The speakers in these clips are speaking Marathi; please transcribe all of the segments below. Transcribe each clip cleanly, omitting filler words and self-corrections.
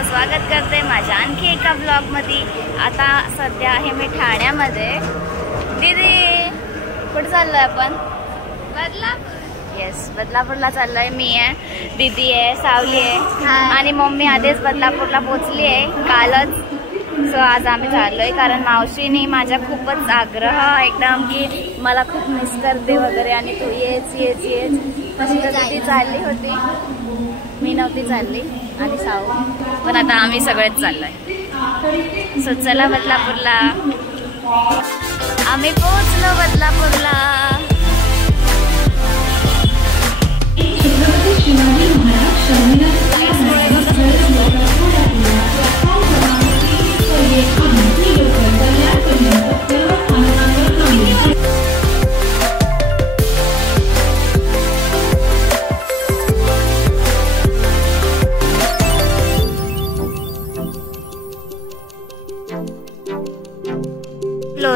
तुमचं स्वागत करते माझ्या आणखी एका ब्लॉगमध्ये। आता सध्या आहे मी ठाण्यामध्ये। दीदी कुठे चाललोय आपण? बदलापूर। येस, बदलापूरला चाललोय। मी आहे, दीदी आहे, सावली आहे आणि मम्मी आधीच बदलापूरला पोहोचली आहे कालच। सो आज आम्ही चाललोय कारण मावशीने माझ्या खूपच आग्रह एकदम की मला खूप मिस करते वगैरे आणि तू येच येच येच अशी दीदी चालली होती, मी नव्हती चालली आणि साऊ, पण आता आम्ही सगळेच चाललोय। सो चला बदलापूरला। आम्ही पोहोचलो बदलापूरला।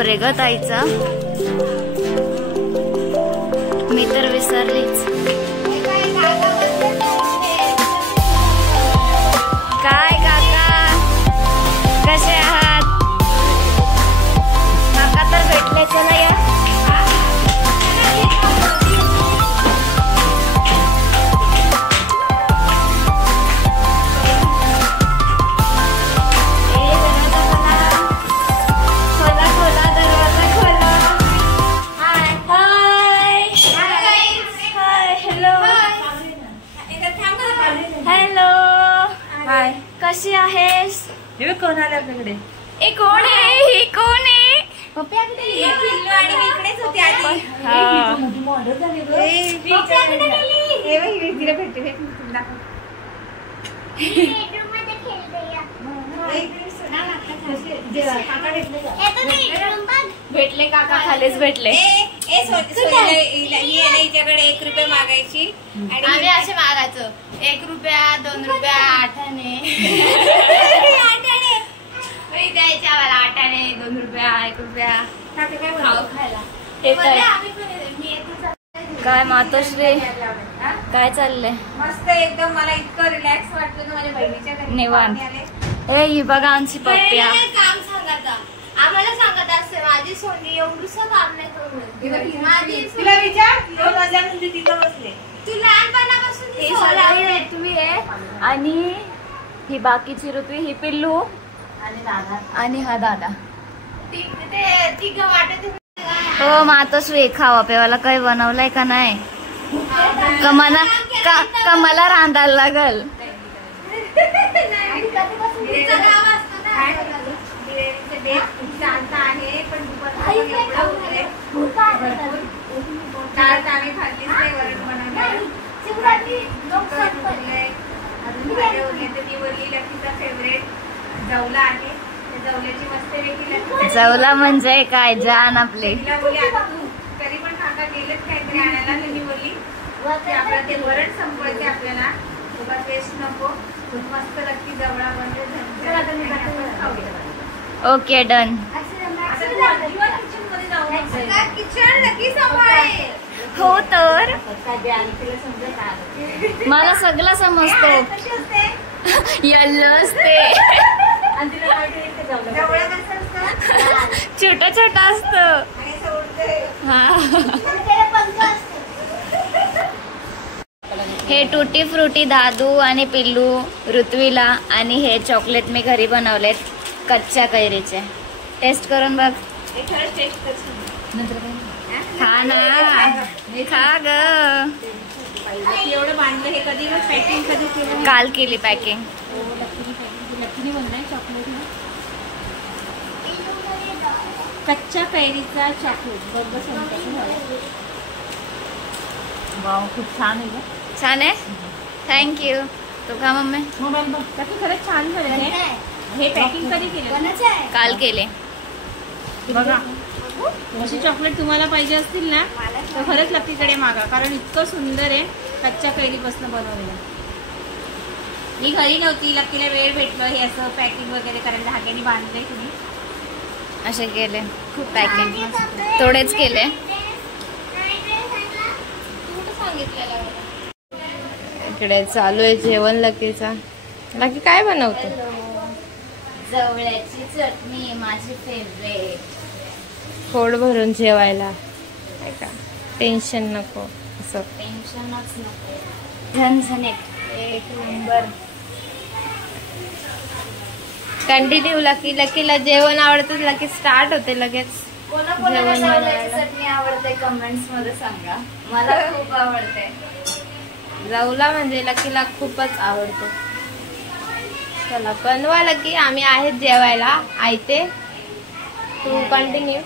रे ग ताईचा, मी तर विसरलीच। काय काका कसे आहात? काका तर भेटले, चला या। कशी आहेस? हे कोण आले आपल्याकडे? ए कोण आहे? ही कोण आहे? पप्प्याकडे गेली आणि इकडेच होती आधी। हां, मोठी मॉडेल झाली ग। पप्प्याकडे गेली। हे बघ, तिला भेटते तुला। बेडरूम मध्ये खेळते या। भेटले काका, खालीच भेटले। ए सोनी हिच्याकडे 1 रुपया मागायची आणि आम्ही असे मागायचो, 1 रुपया 2 रुपया आठाने द्यायचे आम्हाला, आठाने 2 रुपया 1 रुपया खाऊ खायला। काय मातोश्री, काय चाललंय? मस्त एकदम, मला इतकं रिलॅक्स वाटलं ना माझ्या बहिणीच्या घरी निवांत। ए ही बघा आमची पप्प्या। काम सांगायचा आम्हाला, सांगत असते माझी सोनी एवढंच काम नाही करून। तुला विचार, तिथं बसले तू लहानपणापासून ऋत्वी आहे आणि ही बाकीची ऋत्वी, ही पिल्लू आणि हा दादा। तिघ वाटत हो मातोश्री, खावा पेवाला काही बनवलंय का नाही? का मला रांधायला लागल? जवला म्हणजे काय, जान आपले। तरी पण काका गेलेच काहीतरी आणायला, त्यांनी बोलली आपलं ते वरण संपवायचे आपल्याला, उगाच वेस्ट नको, मस्त नक्की जवळा म्हणजे ओके डन। किचन नक्की सांभाळेल। हो तर मला सगळं समजतो। येल्लो असते, छोटा छोटा असत। हे टुटी फ्रुटी दादू आणि पिल्लू ऋत्वीला, आणि हे चॉकलेट मी घरी बनवलेत कच्च्या कैरीचे। टेस्ट करून बघ। खा ना, खा ग। एवढं बांधलं, हे कधी पॅकिंग कधी केलं? काल केली पॅकिंग। कच्च्या कैरीचा चॉकलेट वाव, खूप छान आहे। छान आहे, थँक्यू। तू खा मम्मी। मोबाईल बघ, खरंच छान झालं। हे पॅकिंग कधी केलं? काल केले। बघा, अशी चॉकलेट तुम्हाला पाहिजे असतील ना तर खरंच लकीकडे मागा, कारण इतकं सुंदर आहे, कच्च्या कैरीपासून बनवलेलं। मी घरी नव्हती, लकीला वेळ भेटलो हे असं पॅकिंग वगैरे करायला, धाग्याने बांधले तुम्ही असे केले, खूप पॅकिंग थोडेच केले। सांगितलेलं इकडे चालू आहे जेवण लकीचा। बाकी काय बनवते? जवळ्याची चटणी माझी फेवरेट. पोट भरून जेवायला, टेन्शन नको असं. टेन्शनच नको, झणझणीत एक नंबर. कंटिन्यू लकीला जेवण आवडतं, लकी स्टार्ट होते लगेच. कोणाकोणाला जवळ्याची चटणी आवडते कमेंट्स मध्ये सांगा. मला खूप आवडते. जाऊला म्हणजे लकीला खूपच आवडतो. चला बनवा लकी, आम्ही आहेत जेवायला आयते. तू कंटिन्यू.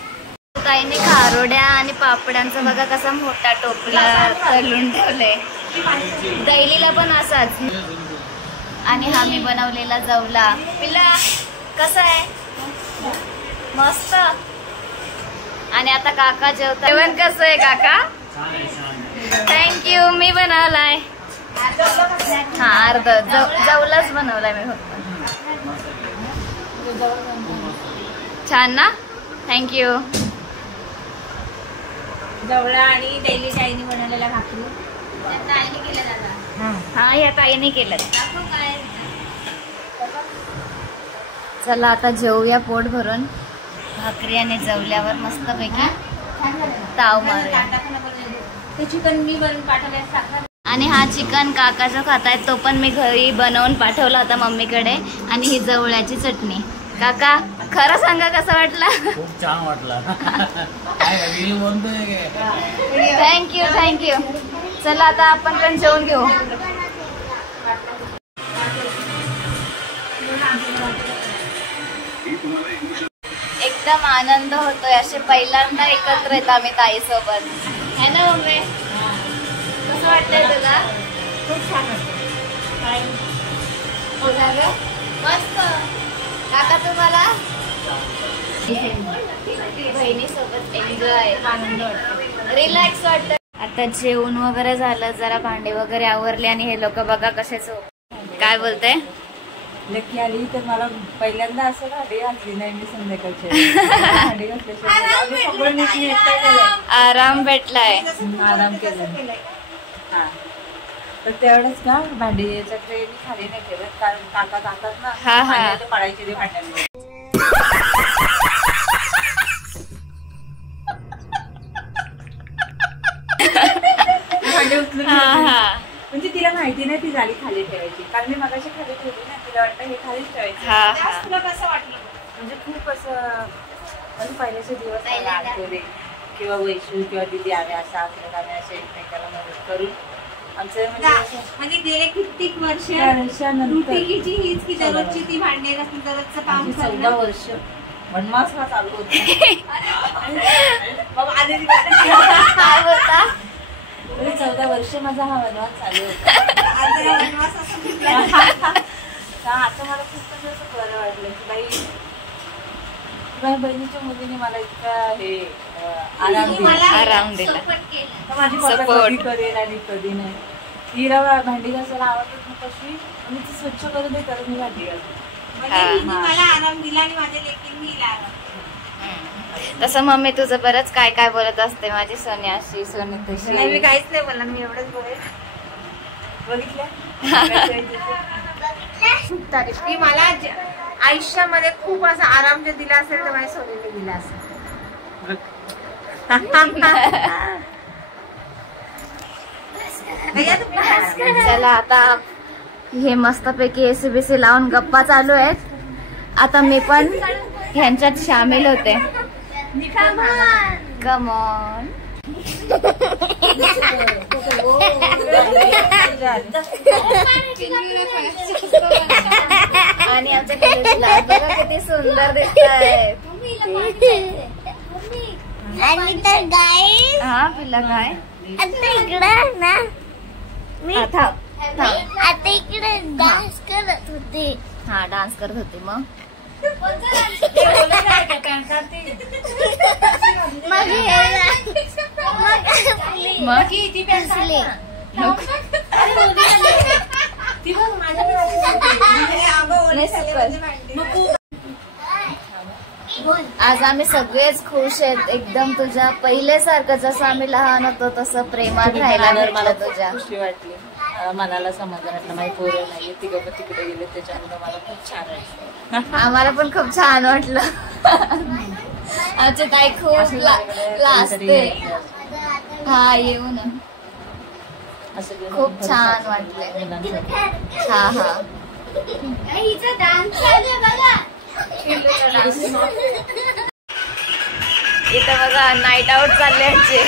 ताईने खारोड्या आणि पापड्यांचा बघा कसा मोठा टोपला तळून ठेवलंय. दैलीला पण असाच. आणि हा मी बनवलेला जवला. पिल्ला कसा आहे? मस्त. आणि आता काका जेवतात. जेवण कसं आहे काका? थँक्यू. मी बनवलाय. हा अर्ध जवलाच बनवलाय मी फक्त. छान ना? थँक्यू. जवळा आणि दैलीच्या आईने बनवलेला भाकरी. ताईने केलं दादा. हा या ताईने केलं. चला आता जेवूया पोट भरून. भाकरी आणि जेवल्यावर मस्त पैकी ताव मारूया. ते चिकन मी बनवून पाठवलंय. आणि हा चिकन काका जो खातायत तो पण मी घरी बनवून पाठवला होता मम्मीकडे. आणि ही जवळ्याची चटणी. काका खरं सांगा कसं वाटलं? खूप छान वाटलं. थँक्यू. चला आता आपण पण जेवून घेऊ. एकदम आनंद होतोय. असे पहिल्यांदा एकत्र येत आम्ही ताई सोबत. है ना मम्मी? कसं वाटतंय तुला? खूप छान वाटतं. मस्त. काका तुम्हाला? बहिणीसोबत एन्जॉय, आनंद वाटतो, रिलॅक्स वाटतं. आता जेवण वगैरे झालं, जरा भांडे वगैरे आवरले आणि हे लोक बघा कसे काय बोलते. लकी आली तर मला पहिल्यांदा असं भांडी घातली नाही मी संध्याकाळची. आराम भेटलाय. आराम केला. हा तर तेवढंच का भांडी याच्यात मी खाली नाही केलं कारण काका काकात ना पडायची ते भांड्यांमध्ये. भांडे उचलून म्हणजे तिला माहिती नाही ती जाळी खाली ठेवायची कारण मी मगाशी खाली ठेवली ना. तिला वाटतं हे खालीच ठेवायचं. तुला कसं वाटलं? म्हणजे खूप असं म्हणजे पहिल्याचे दिवस आठवले किंवा वैशू किंवा दिदी आम्ही असं आपल्याला आम्ही असे एकमेकाला मदत करून आमचं म्हणजे गेले कित्येक वर्ष हीच की दररोजची ती भांडे दररोजचं काम. 14 वर्ष वनवास हा चालू होता. काय बोलता? 14 वर्ष माझा हा वनवास चालू होता. आता मला खूप असं बरं वाटलं की बाई माझ्या बहिणीच्या मुलीने मला इतका हे आराम दिला. माझी पप्पा कधी करेल आणि कधी नाही. तिला भांडी घासायला आवडत नाही कशी आणि ती स्वच्छ करून दे करून मी भांडी घालते. मला आराम दिला आणि माझ्या लेकींनी आराम. तसं मम्मी तुझं बरंच काय काय बोलत असते. माझी सोनी अशी सोनी तशी. मी काहीच नाही बोलणार. मी एवढंच बोलेल. बघितलं ती मला आयुष्यामध्ये खूप असा आराम जे दिला असेल तर माझ्या सोनीने दिला असेल. चला आता हे मस्तपैकी एसीबीसी लावून गप्पा चालू आहेत. आता मी पण ह्यांच्यात सामील होते. Come on. आणि आमच्या कॉलेजला बघा किती सुंदर दिसत आहेत. आणि तर गाईस हा पिल्ला काय आता इकडे ना मी आता इकडे डान्स करत होते. हा डान्स करत होते. मग आज आम्ही सगळेच खुश आहेत एकदम तुझ्या पहिल्यासारखं. जसं आम्ही लहान होतो तसं प्रेमात राहायला भेटलं तुझ्या. खुशी वाटली. मनाला समाधान वाटलं. माझी पोरं नाही तिघं पण तिकडे गेले, त्याच्यामुळे मला खूप छान वाटलं. आम्हाला पण खूप छान वाटलं. आमच्या ताई खूप लाजते. हा येऊ ना. खूप छान वाटले. हा हा इथं बघा नाईट आउट चालले यांचे.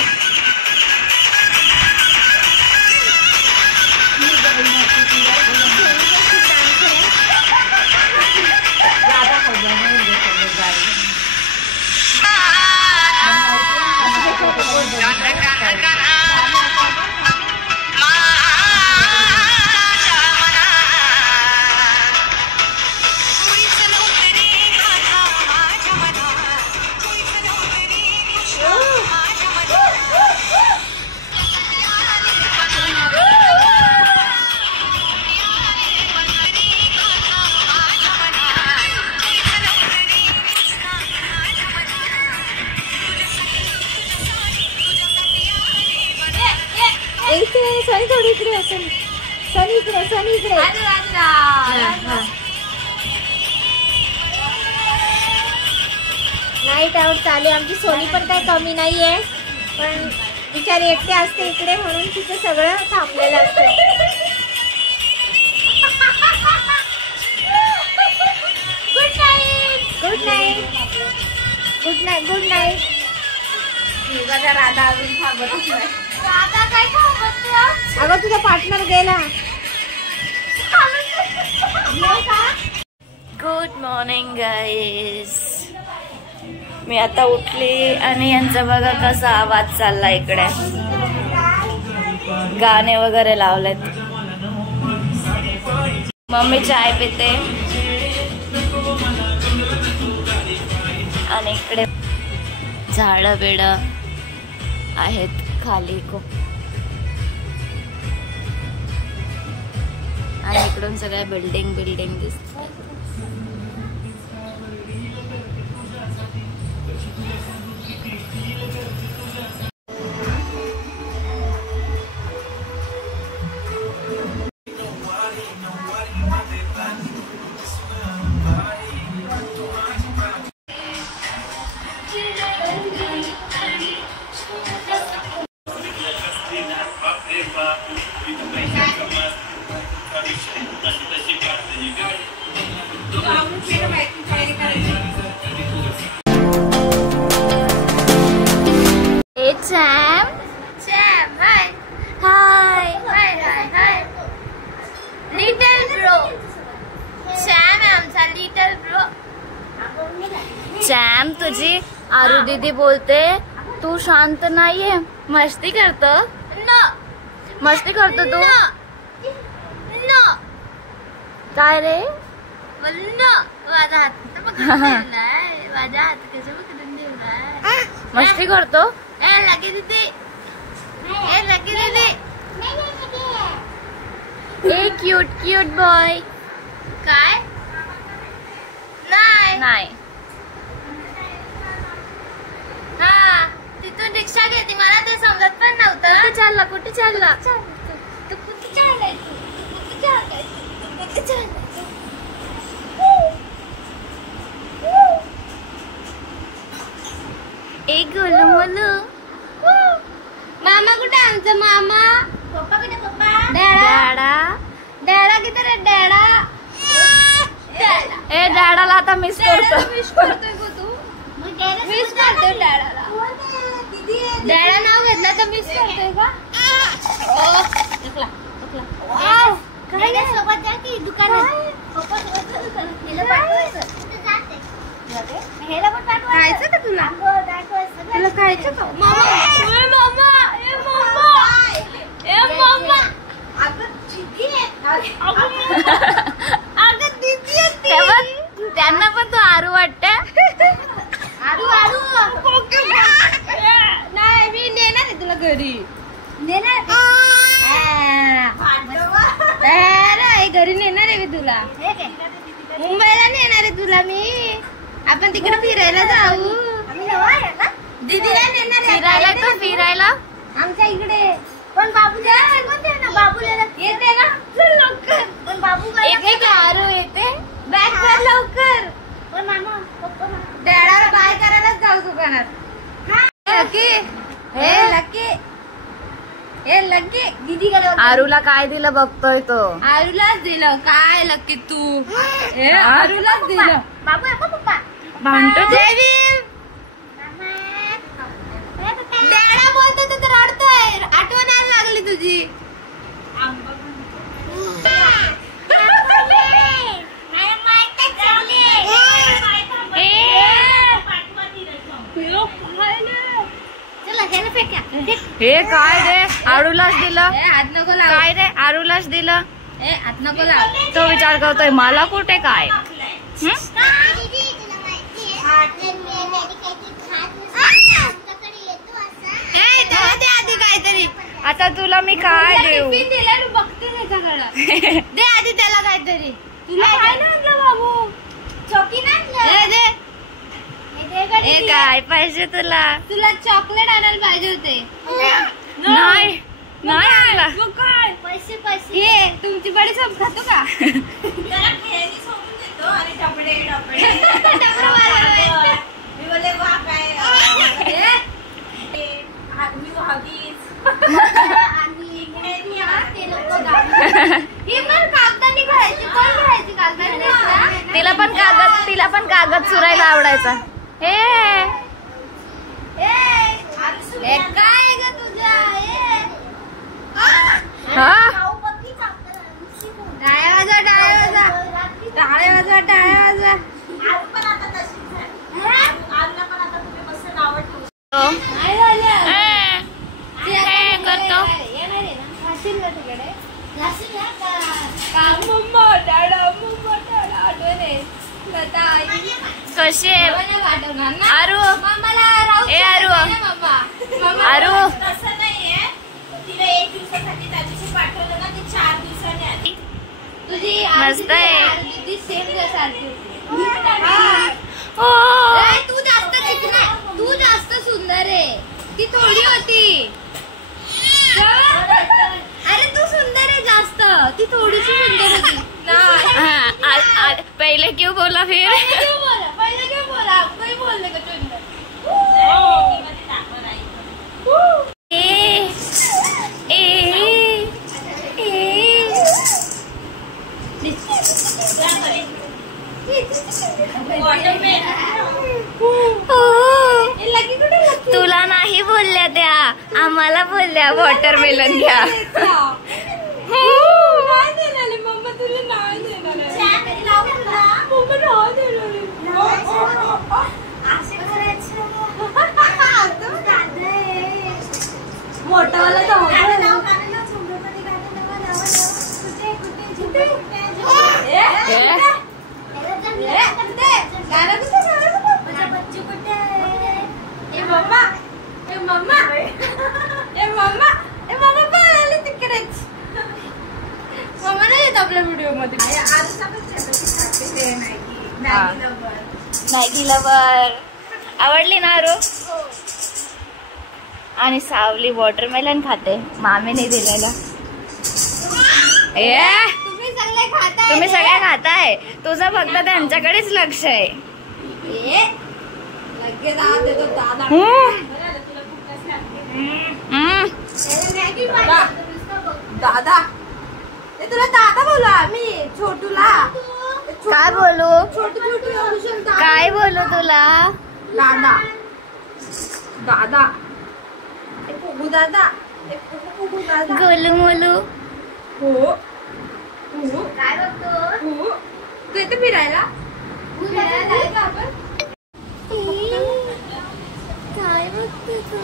सनी थोडी इकडे असेल. सनी इकडे, सनी इकडे. नाईट आउट चालू. आमची सोनी पण काही कमी नाहीये, पण बिचारी एकटे असते इकडे म्हणून तिचं सगळं थांबलेलं असतं. Good night, good night, good night, good night. Radha अजून थांबतच नाही. राधा काय थांबत? अगं तुझा पार्टनर गेला. Good morning guys. मी आता उठली आणि यांचा बघा कसा आवाज चालला इकडे. गाणे वगैरे लावलेत. मम्मी चाय पिते आणि इकडे झाडं बिड आहेत खाली खूप. आणि इकडून सगळ्या बिल्डिंग दिसतात. Sam. Sam, hi. Hi. Hi, hi, hi. Little bro. Sam आहे आमचा little bro. सॅम तुझी आरू दीदी बोलते तू शांत नाहीये, मस्ती करतो. No. मस्ती करतो तू. No. काय रे? No. माझा हात पकडून ठेवलाय. माझा हात कसं पकडून ठेवलाय? मस्ती करतो. लगे दीदी. लगे दीदी. ए क्यूट बॉय. काय? नाही. हा तिथून रिक्षा घेते. मला ते समजत पण नव्हतं. कुठे चालला? तू कुठे चाललाय? तू कुठे चाललाय? एक गोलू मोलू. मामा कुठे आमचा मामा? पप्पा कुठे? पप्पा डॅडा. डॅडा किती रे? डॅडा ए डॅडाला आता मिस करतो. मिस करतोय गो तू. मिस करतोय डॅडाला. डॅडा नाव घेतलं तर मिस करतोय का? काय सोबत जा की दुकानात. खायचं का तुला? तुला खायचं का? त्यांना पण तू आरू वाटत. नाही मी नेणार आहे तुला घरी. नेणार घरी नेणार आहे मी तुला. मुंबईला नेणार आहे तुला मी. आपण तिकडे फिरायला जाऊ. दीदीला नेणार आहे फिरायला. आमच्या इकडे. पण बाबूला येते ना चल लवकर. पण बाबू येते का? आरू येते. बॅग भर लवकर. पण मामा पप्पा डॅडाला बाय करायलाच जाऊ दुकानात. लकी हे लकी हे लकी दीदी का आरूला काय दिलं बघतोय तो. आरूलाच दिलं. काय लकी तू हे आरूलाच दिलं. बाबू पप्पा भांडतो तू? डॅडा बोलतो तर रडतोय. आठवण यायला लागली तुझी. हे काय रे आरूलाच दिलं. हात नको लाव. काय रे आरूलाच दिलं. हात नको लाव. तो विचार करतोय मला कुठे काय. आधी काहीतरी. आता तुला मी काय देऊ. टिफिन दिला तू बघते त्याच्याकडे. दे आधी त्याला काहीतरी. तुला काय आणलं बाबू. चॉकी नाही हे काय पाहिजे तुला. तुला चॉकलेट आणायला पाहिजे होते. नाही नाही आणला. काय पैसे पैसे हे तुमची बडी सब खातो का. तिला पण कागद चुरायला आवडायचा. हे काय ग तुझ्या टाळ्या वाजवा टाळ्या वाजवा टाळ्या वाजवा टाळ्या वाजवा. कशी आहे आरू. ए आरू आरू तुझी मस्त आहे. सेम हो तू जास्त चिकना. तू जास्त सुंदर आहे. ती थोडी होती. अरे तू सुंदर आहे जास्त. ती थोडीशी सुंदर होती. पहले क्यों बोला फिर. पहिले क्यों बोला. कोई बोलने का सुंदर. तुला नाही बोलल्या त्या. आम्हाला बोलल्या वॉटरमेलन घ्या. मम्मा तुला नाव मोठावाला तिकडेच. मम्मा नाही येत आपल्या व्हिडिओ मध्ये. मॅगी लवर आवडली ना आरू. आणि सावली वॉटरमेलन खाते. मामीने दिलेला. तुम्ही सगळ्या खाताय. तुझं फक्त त्यांच्याकडेच लक्ष आहे. दादा तुला दादा बोला. आम्ही छोटूला काय बोलू. छोटू काय बोलू तुला. दादा दादा दादा गोलू मोलू. हो काय बघतो. तू येते फिरायला. काय बघतो तू.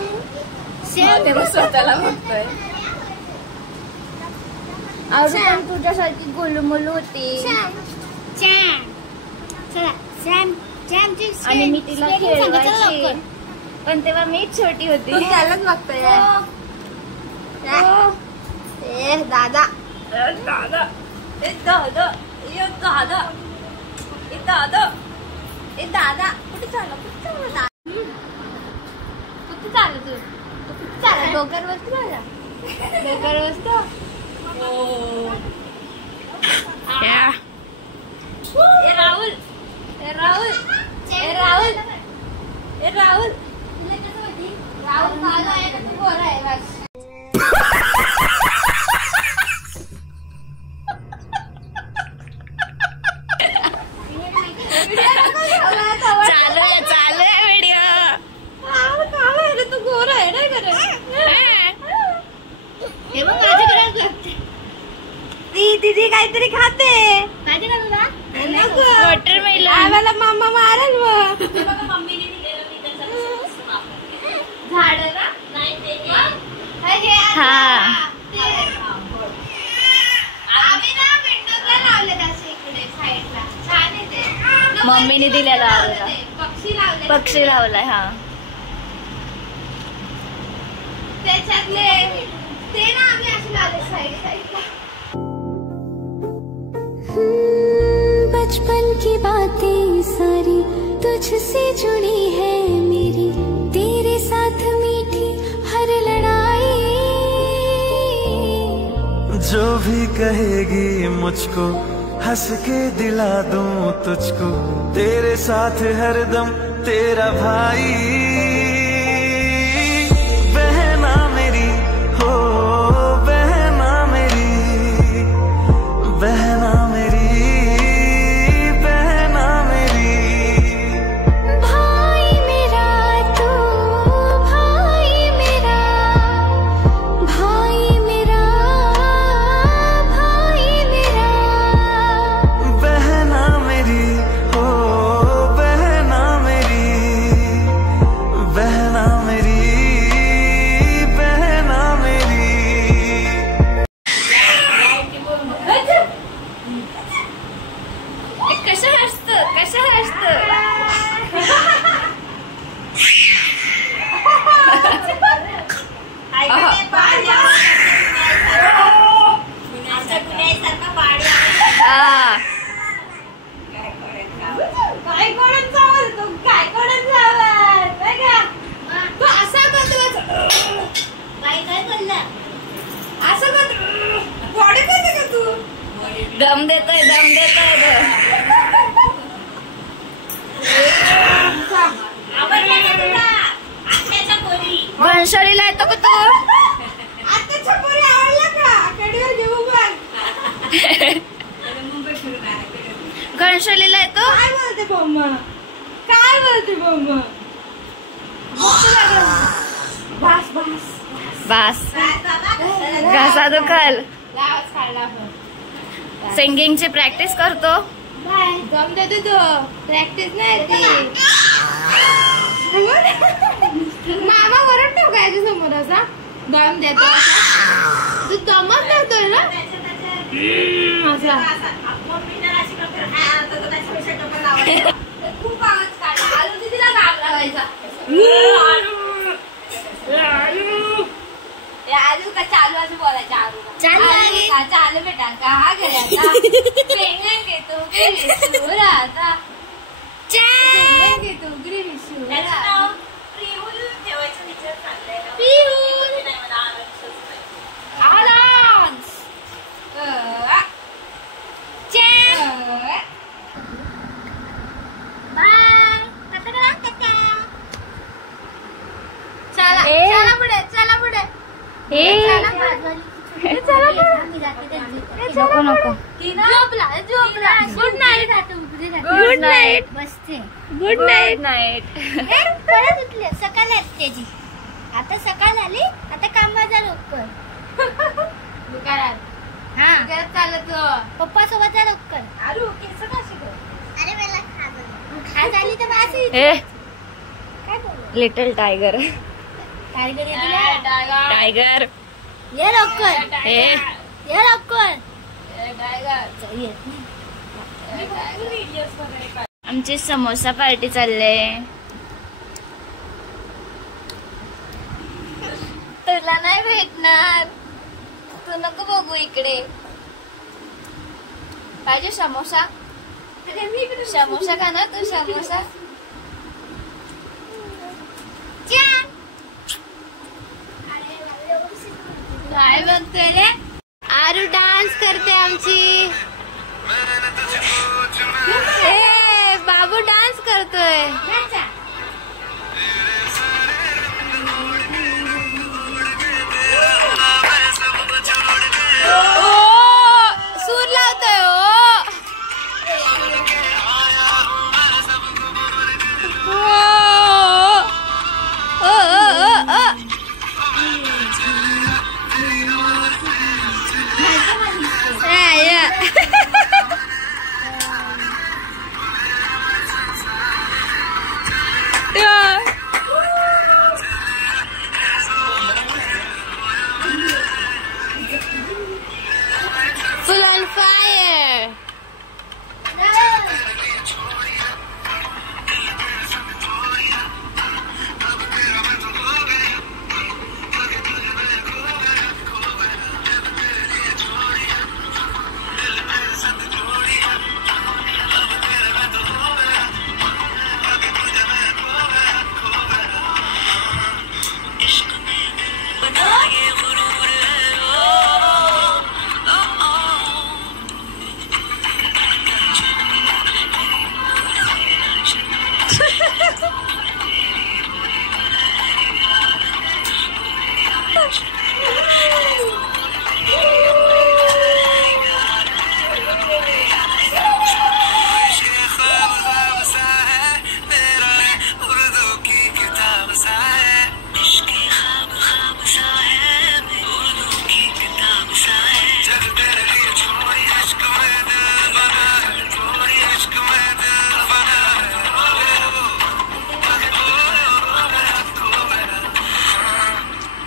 स्वतःला बघतोय. अजून पण तुझ्यासारखी गोलू मोलू होती. आणि मी तिला खेळवायची. पण तेव्हा मीच छोटी होती. त्यालाच बघतोय. दादा दादा दादा दादा दादा दादा कुठे चालला. कुठे चालला तू. कुठे चालला. डोक्यावर बसतो. डोक्यावर बसतो. राहुल राहुल राहुल राहुल राहुल काला आहे का तू गोरा आहे बस. चालू आहे व्हिडिओ. काला आहे तू गोरा आहे नाही करत. हे बघ माझ्याकडे ती दीदी काहीतरी खाते. माझे का तुला वॉटरमेलन. आम्हाला मामा मारेल मग. झाड ना हा आम्ही ना विंडोला लावले असे इकडे साईडला छान येते. मम्मीने दिलेला आवडला. पक्षी लावले पक्षी लावलाय. हा त्याच्यातले ते ना आम्ही असे लावले साईडला. बचपन की बातें सारी तुझसे जुड़ी है मेरी, तेरे साथ मीठी हर लड़ाई. जो भी कहेगी मुझको हंस के दिला दूं तुझको, तेरे साथ हरदम तेरा भाई. बहना मेरी हो बहना मेरी, बहना मेरी बहना मेरी. भाई मेरा तू भाई मेरा, भाई मेरा भाई मेरा. बहना मेरी हो बहना मेरी, बहना मेरी बहना मेरी. कसं हसत काय कोणाच चावल तू काय कोणाच चावल नाही का तू असा करतो. काय काय बोलला असं करतो बॉडी करते का तू. दम देतोय घनशाळीला येतो का तू. आताच्या पोरी आवडला का आकड्यावर घेऊ बघ. घनशाळीला येतो. काय बोलते बॉम्मा काय बोलते बॉम्मा. बस बस बास घासा दुखल. सिंगिंगची प्रॅक्टिस करतो. दम देतो तो प्रॅक्टिस नाही ती. मामा वरच ठोकायच्या समोर असा दम देतो. तू दमच नव्हतोय ना असा. खूप आवाज काढला. आलू दीदीला घाम लावायचा. आलू का चालू असं बोलायचं. चालू आहे. चालू बेटा कहा गया था पेंगेंगे तो राधा पेंगेंगे तो नको नको. Good night. Good night. बसते गुड नाईट. परत उठले सकाळ आली त्याची. आता सकाळ आली आता कामाचा लवकर. हा चालत पप्पा सोबत जा लवकर. आलू केस का शिकव. अरे मला खाज आली तर माझं ए काय बोलू. Little tiger. टायगर टायगर ये लवकर ए ये लवकर. आमची समोसा पार्टी चालले. तुला नाही भेटणार. तू नको बघू इकडे. पाहिजे समोसा. समोसा का ना तू समोसा. काय बघतोय रे. आरू सूर लावतोय Full on fire.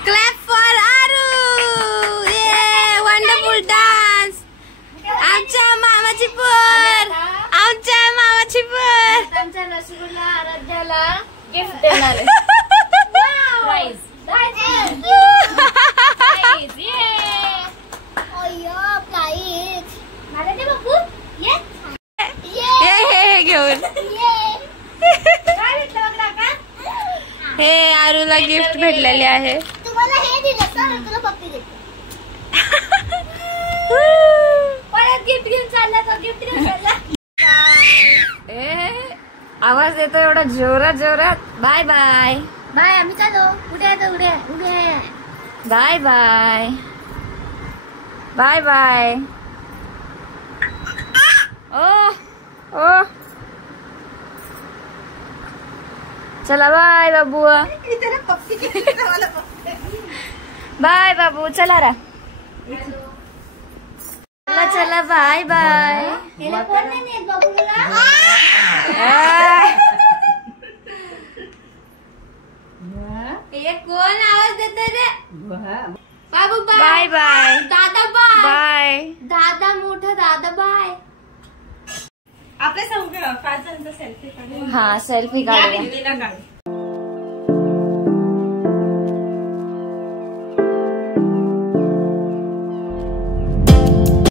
Clap for Aru! Yeah, wonderful dance. आमच्या मामाची पोर, आमच्या मामाची पोर. आमच्या रसगुल्ला आराध्याला गिफ्ट देणार आहे. प्राइज. मला ते बघू. हे घेऊन हे आरूला गिफ्ट भेटलेले आहे. तुम्हाला हे दिलं तर तुला पप्पी देते. परत गिफ्ट घेऊन चालला तर गिफ्ट घेऊन चालला. आवाज येतो एवढा जोरात जोरात. बाय बाय बाय आम्ही चालो. उद्या येतो उद्या उद्या. Bye bye bye bye. ओ ओ चला बाय बाबू. बाय बाबू चला रा. चला चला बाय बाय. कोण नाही नेत बाबूला. हे कोण आवाज देतोय रे. बाबू बाय बाय. दादा बाय. बाय. दादा मोठा दादा बाय. आपल्या 5 जणांचा सेल्फी काढू. हा सेल्फी काढूया. काढू.